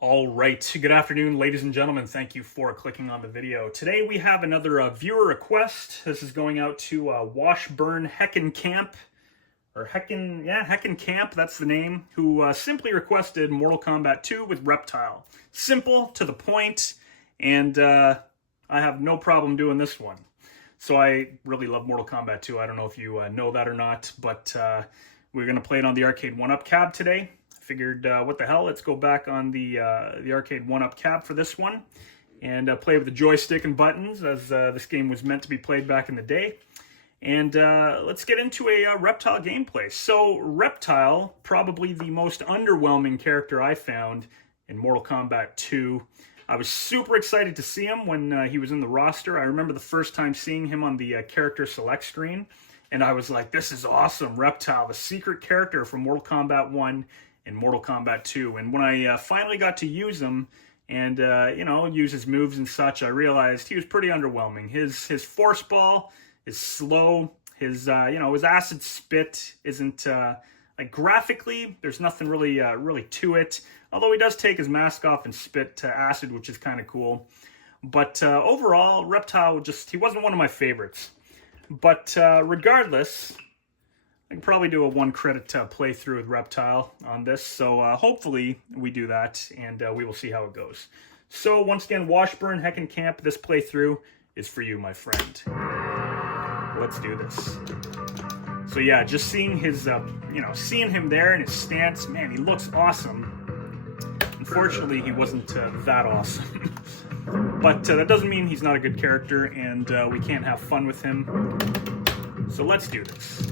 All right, good afternoon, ladies and gentlemen. Thank you for clicking on the video. Today we have another viewer request. This is going out to Washburn Heckin Camp, or Heckin Camp, that's the name, who simply requested Mortal Kombat 2 with Reptile. Simple, to the point, and I have no problem doing this one. So I really love Mortal Kombat 2. I don't know if you know that or not, but we're going to play it on the Arcade 1-Up cab today. Figured, what the hell, let's go back on the Arcade 1-Up cab for this one and play with the joystick and buttons, as this game was meant to be played back in the day. And let's get into a Reptile gameplay. So Reptile, probably the most underwhelming character I found in Mortal Kombat 2. I was super excited to see him when he was in the roster. I remember the first time seeing him on the character select screen, and I was like, this is awesome, Reptile, the secret character from Mortal Kombat 1 and Mortal Kombat 2. And when I finally got to use him and, use his moves and such, I realized he was pretty underwhelming. His force ball is slow. His acid spit isn't, graphically, there's nothing really to it. Although he does take his mask off and spit acid, which is kind of cool. But overall, Reptile, he wasn't one of my favorites. But regardless, I can probably do a one-credit playthrough with Reptile on this, so hopefully we do that, and we will see how it goes. So once again, Washburn Heckin Camp, this playthrough is for you, my friend. Let's do this. So yeah, just seeing his, seeing him there and his stance, man, he looks awesome. Unfortunately, he wasn't that awesome. But that doesn't mean he's not a good character, and we can't have fun with him. So let's do this.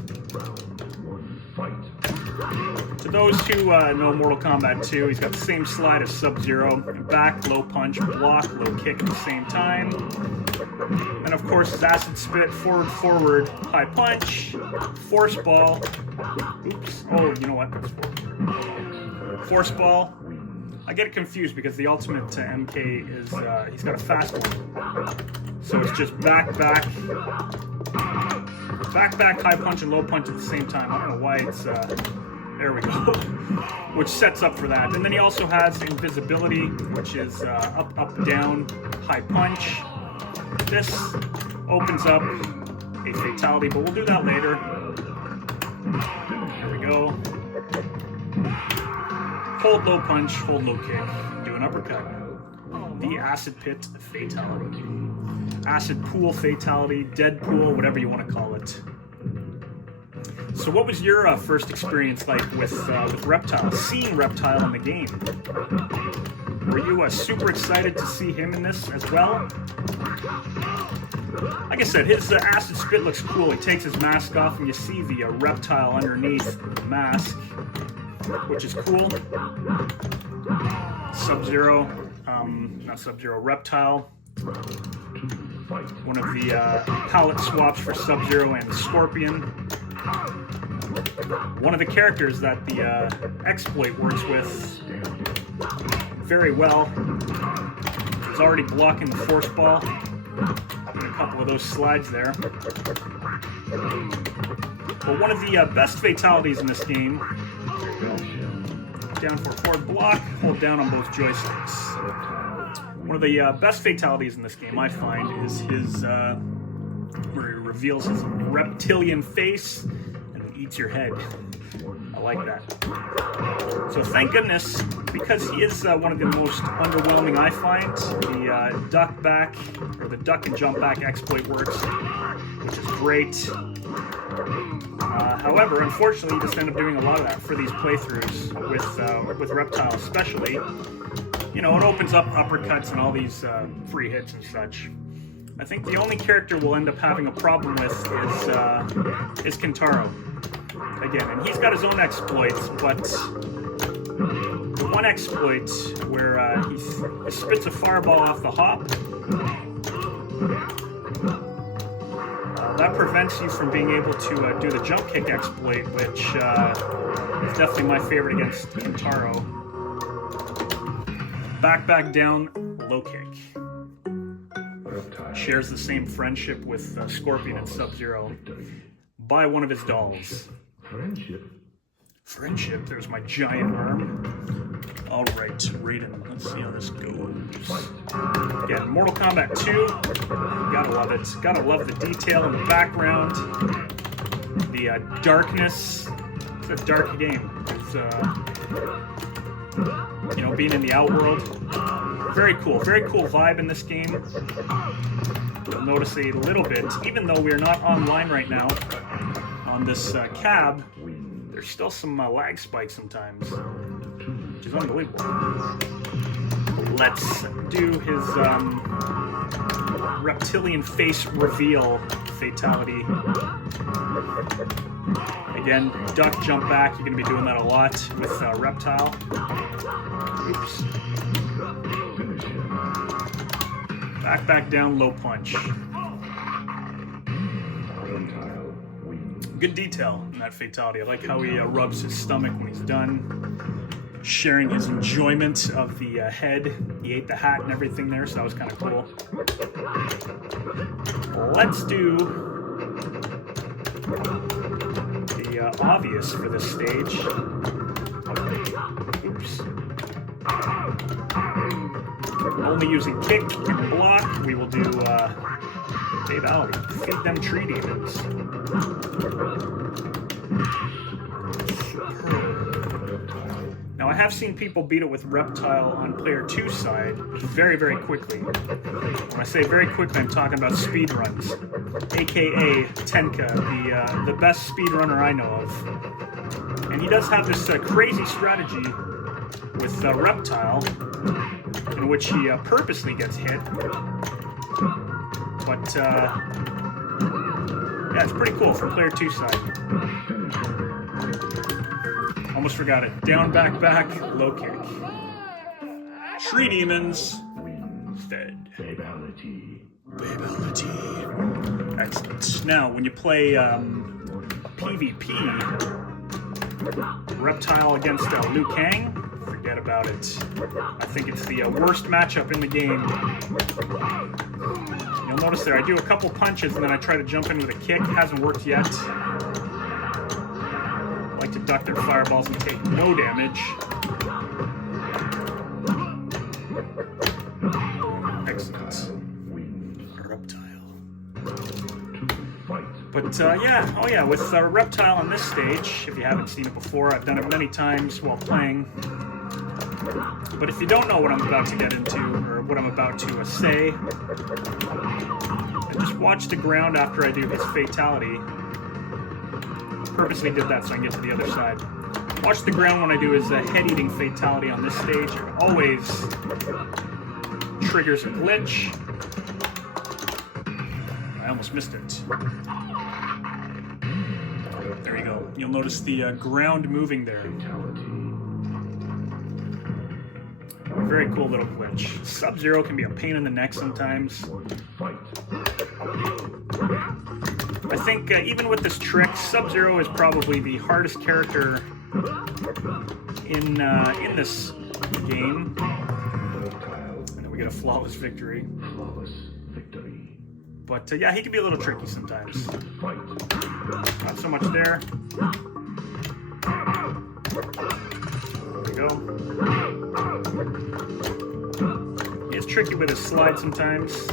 To those who know Mortal Kombat 2, he's got the same slide as Sub-Zero. Back, low punch, block, low kick at the same time. And of course his acid spit, forward, high punch, force ball. Oops. Oh, you know what? Force ball. I get confused because the ultimate MK is, he's got a fast one. So it's just back, high punch, and low punch at the same time. I don't know why it's, there we go. Which sets up for that. And then he also has invisibility, which is up, down, high punch. This opens up a fatality, but we'll do that later. There we go. Hold low punch, hold low kick, do an uppercut. The acid pit fatality. Acid pool fatality, dead pool, whatever you want to call it. So what was your first experience like with Reptile, seeing Reptile in the game? Were you super excited to see him in this as well? Like I said, his acid spit looks cool. He takes his mask off and you see the Reptile underneath the mask, which is cool. Sub-Zero, not Sub-Zero, Reptile. One of the palette swaps for Sub-Zero and Scorpion. One of the characters that the exploit works with very well. He's already blocking the force ball. Doing a couple of those slides there. But one of the best fatalities in this game, down for forward block, hold down on both joysticks. One of the best fatalities in this game, I find, is his, where he reveals his reptilian face and eats your head. I like that. So thank goodness, because he is one of the most underwhelming, I find, the duck back, or the duck and jump back exploit works, which is great. However, unfortunately, you just end up doing a lot of that for these playthroughs with Reptile especially. You know, it opens up uppercuts and all these free hits and such. I think the only character we'll end up having a problem with is Kintaro. Again, and he's got his own exploits, but the one exploit where he spits a fireball off the hop, that prevents you from being able to do the jump kick exploit, which is definitely my favorite against Kintaro. Back, down, low kick. Shares the same friendship with Scorpion and Sub-Zero by one of his dolls. Friendship. There's my giant arm. All right, Raiden. Let's see how this goes. Again, Mortal Kombat 2. Gotta love it. Gotta love the detail in the background. The darkness. It's a dark game. It's, you know, being in the outworld. Very cool vibe in this game. You'll notice a little bit, even though we're not online right now, on this cab, there's still some lag spikes sometimes, which is unbelievable. Let's do his reptilian face reveal fatality. Again, duck, jump back. You're going to be doing that a lot with Reptile. Oops. Back down, low punch. Good detail in that fatality. I like how he rubs his stomach when he's done, sharing his enjoyment of the head. He ate the hat and everything there, so that was kind of cool. Let's do the obvious for this stage. Oops. Only using kick and block, we will do Fatalities. Feed them tree demons. Now I have seen people beat it with Reptile on player 2 side very, very quickly. When I say very quickly, I'm talking about speed runs, aka Tenka, the best speedrunner I know of. And he does have this crazy strategy with Reptile, in which he purposely gets hit. But yeah, it's pretty cool from player 2 side. Almost forgot it. Down, back, low kick. Tree demons. Fed. Fatality. Excellent. Now, when you play PvP, Reptile against Liu Kang, forget about it. I think it's the worst matchup in the game. You'll notice there, I do a couple punches and then I try to jump in with a kick. It hasn't worked yet. I like to duck their fireballs and take no damage. Excellent. Reptile. But yeah, oh yeah, with Reptile on this stage, if you haven't seen it before, I've done it many times while playing. But if you don't know what I'm about to get into, or what I'm about to say, then just watch the ground after I do his fatality. Purposely did that so I can get to the other side. Watch the ground when I do his head-eating fatality on this stage. It always triggers a glitch. I almost missed it. There you go. You'll notice the ground moving there. Very cool little glitch. Sub-Zero can be a pain in the neck sometimes. I think even with this trick, Sub-Zero is probably the hardest character in this game. And then we get a flawless victory. But yeah, he can be a little tricky sometimes. Not so much there. There we go. It's tricky with his slide sometimes.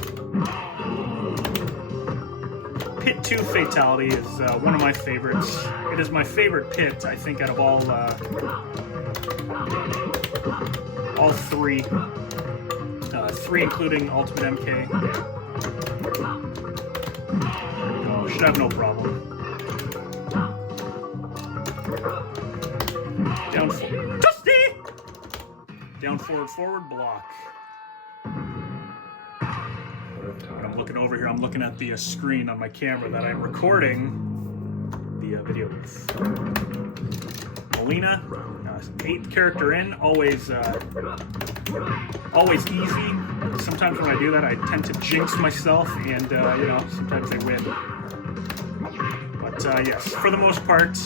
Pit 2 fatality is one of my favorites. It is my favorite pit, I think, out of all three. Three including Ultimate MK. Oh, should have no problem. Down forward. Dusty! Down forward block. When I'm looking over here, I'm looking at the screen on my camera that I'm recording the video with. Melina, 8th character in, always easy. Sometimes when I do that, I tend to jinx myself, and you know, sometimes I win. But yes, for the most part,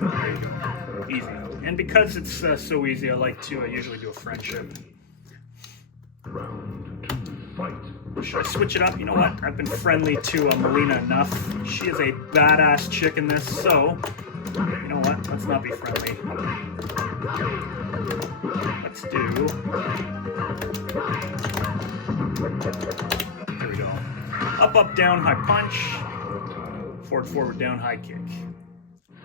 there you go. Easy. And because it's so easy, I like to usually do a friendship. Should I switch it up? You know what? I've been friendly to Melina enough. She is a badass chick in this, so You know what? Let's not be friendly. Let's do... There we go. Up, up, down, high punch. Forward, forward, down, high kick.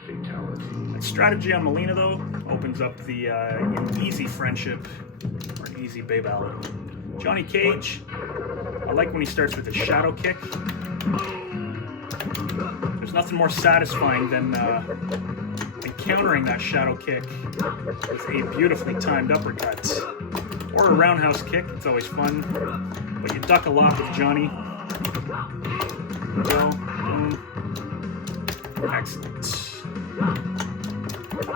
That strategy on Melina, though, opens up the an easy friendship or an easy babe Allen. Johnny Cage, I like when he starts with a shadow kick. There's nothing more satisfying than countering that shadow kick with a beautifully timed uppercut or a roundhouse kick. It's always fun, but you duck a lot with Johnny. Well, excellent.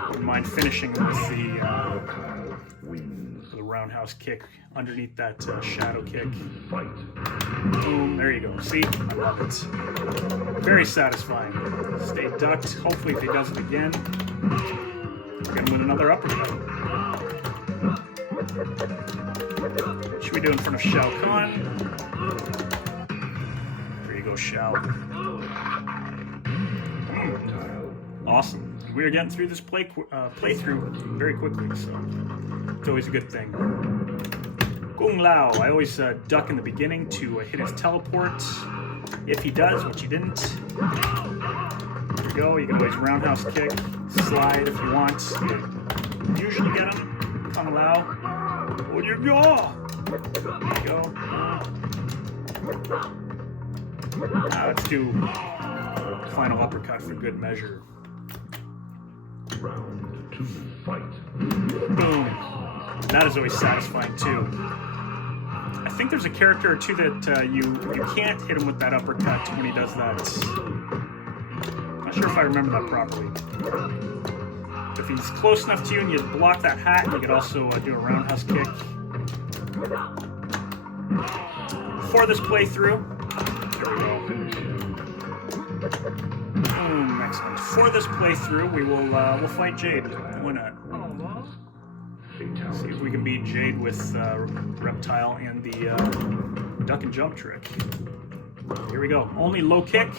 Wouldn't mind finishing with the roundhouse kick underneath that shadow kick. Boom, there you go. See? I love it. Very satisfying. Stay ducked. Hopefully if he does it again, we're going to win another uppercut. What should we do in front of Shao Kahn? There you go, Shao. Awesome. We are getting through this playthrough very quickly, so it's always a good thing. Kung Lao, I always duck in the beginning to hit his teleport. If he does, which he didn't. There you go, you can always roundhouse kick, slide if you want. You usually get him. Kung Lao. Oh, you go! There you go. Let's do final uppercut for good measure. Round 2, fight. Boom. That is always satisfying too. I think there's a character or two that you can't hit him with that uppercut when he does that. Not sure if I remember that properly. If he's close enough to you and you block that hat, you could also do a roundhouse kick. For this playthrough, there we go. Excellent. For this playthrough, we will we'll fight Jade. Why not? See if we can beat Jade with Reptile and the duck and jump trick. Here we go. Only low kick.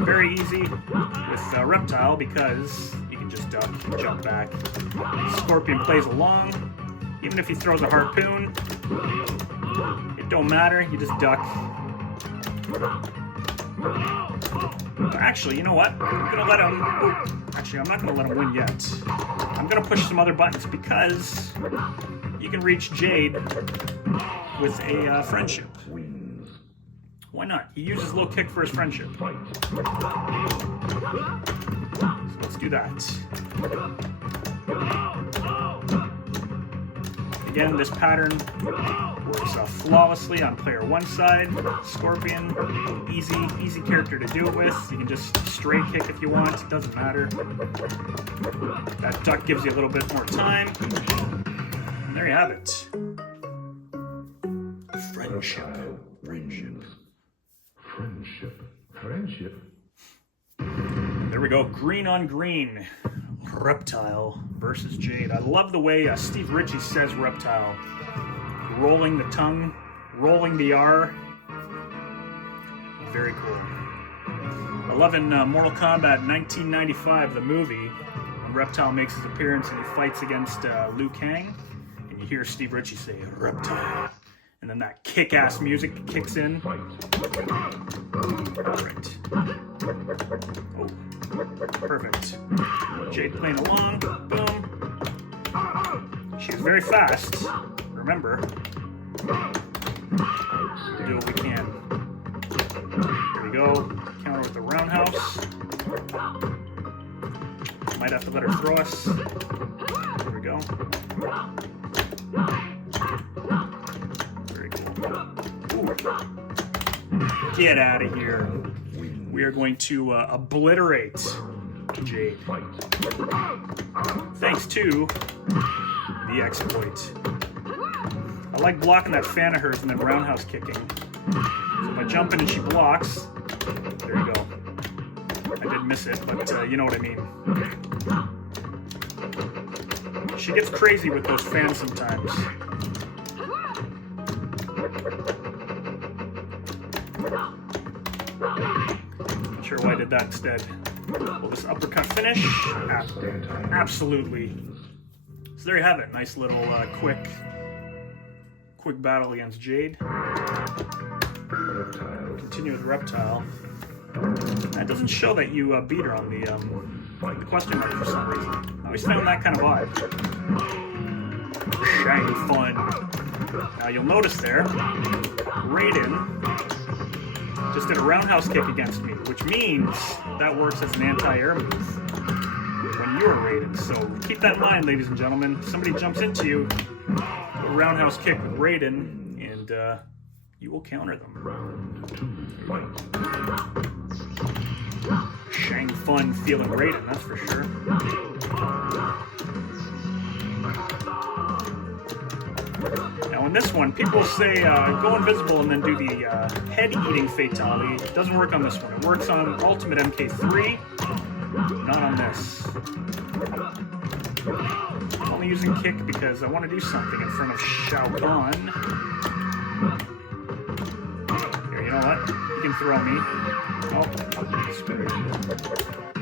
Very easy with Reptile because you can just duck and jump back. Scorpion plays along. Even if he throws a harpoon, it don't matter. You just duck. Actually, you know what? I'm gonna let him. Actually, I'm not gonna let him win yet. I'm gonna push some other buttons because you can reach Jade with a friendship. Why not? He uses low kick for his friendship. So let's do that. Again, this pattern works flawlessly on player 1 side. Scorpion, easy character to do it with. You can just straight kick if you want, it doesn't matter. That duck gives you a little bit more time. And there you have it. Friendship. There we go, green on green. Reptile versus Jade. I love the way Steve Ritchie says Reptile. Rolling the tongue, rolling the R. Very cool. I love in Mortal Kombat 1995, the movie, when Reptile makes his appearance and he fights against Liu Kang, and you hear Steve Ritchie say, Reptile. And then that kick-ass music kicks in. Alright. Oh, perfect. Jade playing along. Boom. She's very fast. Remember, we'll do what we can. Here we go. Counter with the roundhouse. Might have to let her throw us. Here we go. Get out of here. We are going to obliterate Jade. Thanks to the exploit. I like blocking that fan of hers and then roundhouse kicking. So if I jump in and she blocks, there you go. I did miss it, but you know what I mean. She gets crazy with those fans sometimes. Not sure why I did that instead. Will this uppercut finish? Absolutely. So there you have it. Nice little quick battle against Jade. Continue with Reptile. That doesn't show that you beat her on the question mark for some reason. I always found that kind of odd. Shang fun. Now you'll notice there, Raiden just did a roundhouse kick against me, which means that works as an anti-air move when you're Raiden. So keep that in mind, ladies and gentlemen. If somebody jumps into you, a roundhouse kick with Raiden, and you will counter them. Shang fun feeling Raiden, that's for sure. Now in this one, people say go invisible and then do the head-eating fatality. It doesn't work on this one. It works on Ultimate MK3, not on this. I'm only using kick because I want to do something in front of Shao Kahn. Here, you know what? You can throw me. Oh,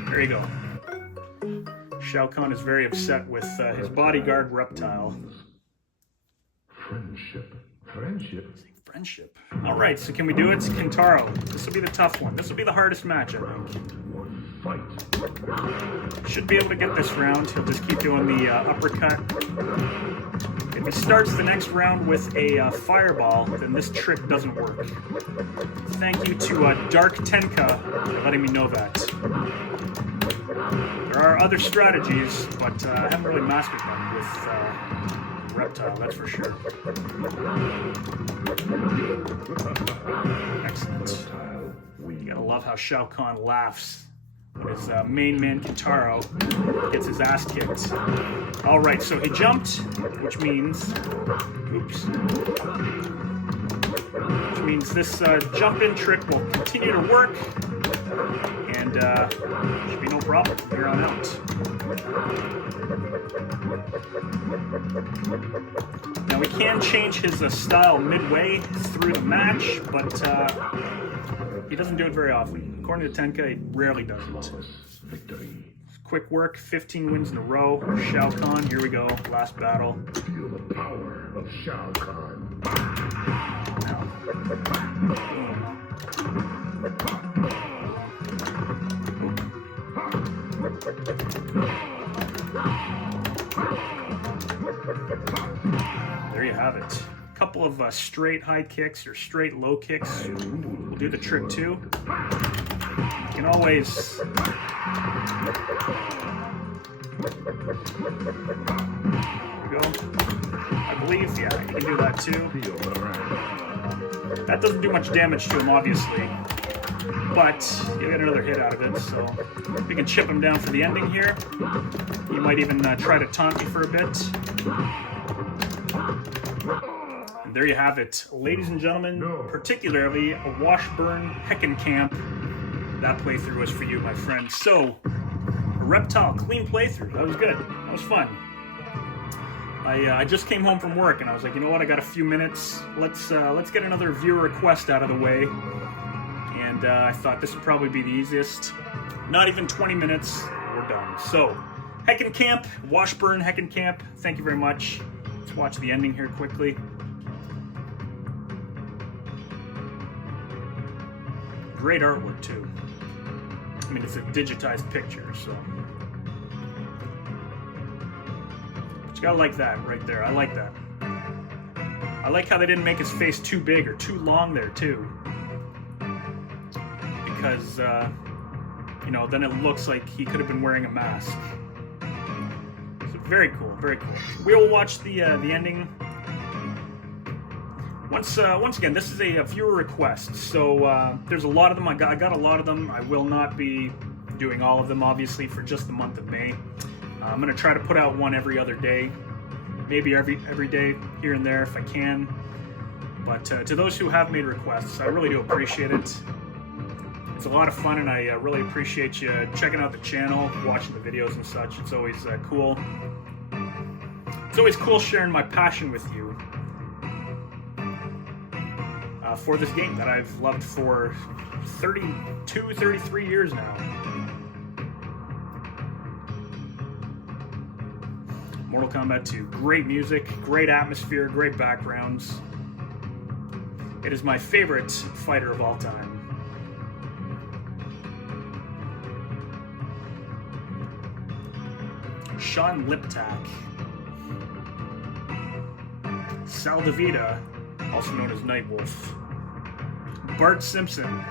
there you go. Shao Kahn is very upset with his bodyguard Reptile. Friendship. All right, so can we do it? Kintaro. This will be the tough one. This will be the hardest match, I think. Should be able to get this round. He'll just keep doing the uppercut. If he starts the next round with a fireball, then this trick doesn't work. Thank you to Dark Tenka for letting me know that. There are other strategies, but I haven't really mastered them with Reptile, that's for sure. Excellent. You gotta love how Shao Kahn laughs when his main man Kintaro gets his ass kicked. Alright, so he jumped, which means... Oops. Which means this jump-in trick will continue to work, and should be no problem from here on out. Now we can change his style midway through the match, but he doesn't do it very often. According to Tenka, he rarely doesn't. Quick work, 15 wins in a row. Shao Kahn, here we go, last battle. Feel the power of Shao Kahn. There you have it. A couple of straight high kicks or straight low kicks will do the trick too. You can always... There we go. I believe, yeah, you can do that too. That doesn't do much damage to him, obviously, but you'll get another hit out of it, so we can chip him down for the ending here. He might even try to taunt me for a bit. And there you have it, ladies and gentlemen, particularly a Washburn Heckenkamp. That playthrough was for you, my friend. So, a Reptile clean playthrough. That was good. That was fun. I just came home from work and I was like, you know what? I got a few minutes. Let's get another viewer request out of the way. And I thought this would probably be the easiest. Not even 20 minutes. We're done. So, Heckenkamp, Washburn Heckenkamp. Thank you very much. Let's watch the ending here quickly. Great artwork too. I mean, it's a digitized picture, so. But you gotta like that right there. I like that. I like how they didn't make his face too big or too long there too. Because, you know, then it looks like he could have been wearing a mask. So very cool, very cool. We will watch the ending. Once again, this is a viewer request, so there's a lot of them. I got a lot of them. I will not be doing all of them, obviously, for just the month of May. I'm going to try to put out one every other day, maybe every day here and there if I can. But to those who have made requests, I really do appreciate it. It's a lot of fun, and I really appreciate you checking out the channel, watching the videos and such. It's always cool. It's always cool sharing my passion with you. For this game that I've loved for 32, 33 years now. Mortal Kombat 2. Great music, great atmosphere, great backgrounds. It is my favorite fighter of all time. Sean Liptak. Sal DeVita, also known as Nightwolf. Bart Simpson.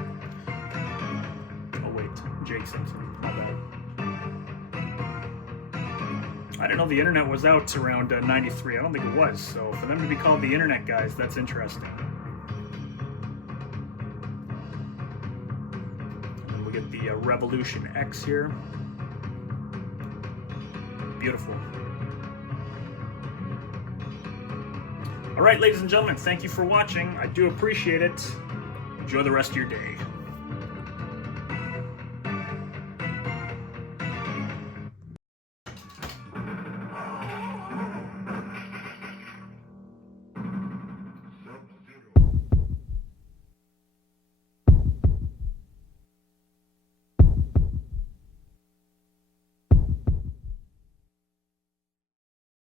Oh wait, Jake Simpson. My bad. I didn't know the internet was out around 93. I don't think it was. So for them to be called the internet guys, that's interesting. And we get the Revolution X here. Beautiful. All right, ladies and gentlemen, thank you for watching. I do appreciate it. Enjoy the rest of your day.